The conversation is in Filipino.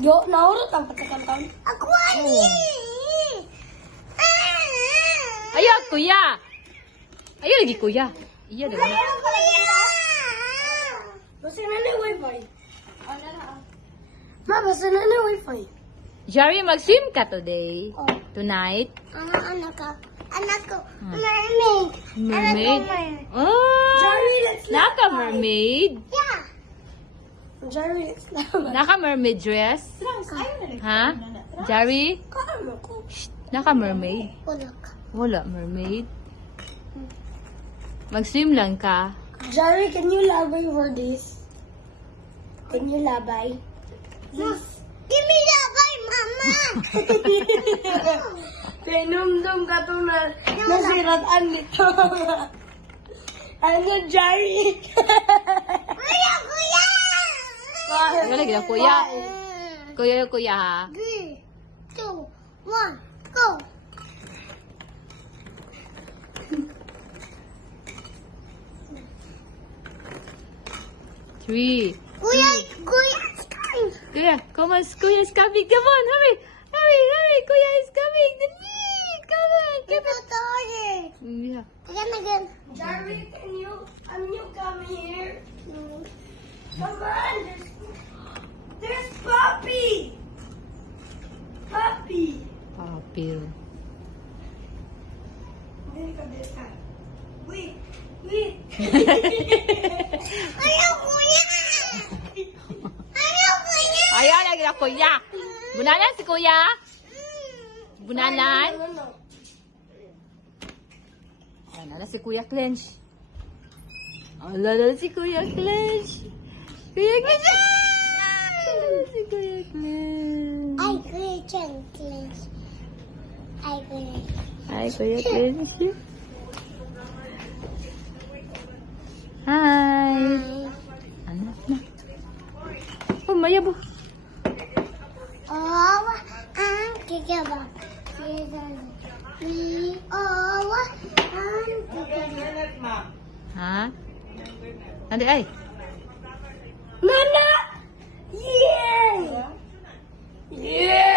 Yo, naurot ang patakantan. Ako ani. Ayo, kuya. Ayo lagi kuya. Iya dah. Basta na na wifi. Ma, basta na na wifi. Jerry, mag-swim ka today? Oh. Tonight? Anak ko. Mermaid. Mermaid? Oh! Jerry, let's Naka-mermaid? Yeah. Jerry, let's laban. Naka-mermaid dress? Ha? Jerry? Kaano ko? Naka-mermaid? Wala ka. Wala, mermaid. Mag-swim lang ka. Jerry, can you labay for this? Can you labay? Yes. Give me that by mama. Pinumdum ka to na nasiratan nito. Ano, Jerry? Kuya, kuya. Wala lagi na, kuya. Kuya ha? 3, 2, 1, go. Three. Kuya, it's coming. Kuya, come on, Kuya is coming. Come on, hurry. Kuya is coming. Dali, come on. Get out the order. Yeah. Again. Jerry, can you come here? Mm. Come on, there's Puppy. Puppy. Papil. Dili ka this time. Wait. Ayaw, kuya. Ayaw, kuya. Ayan, lagi na kuya. Bunalan si kuya. Bunalan. Ayan, ala si kuya Clench. Ala si kuya Clench. Kuya Clench. Si kuya Clench. Ay, kuya, Clench. Ay, kuya. Hi, Kuya Clench. Hi. Anak na. Oh, Maya ba? Oh, ang kikaba. Ang kikaba. Ha? Andi ay. Nana! Yeah! Yeah!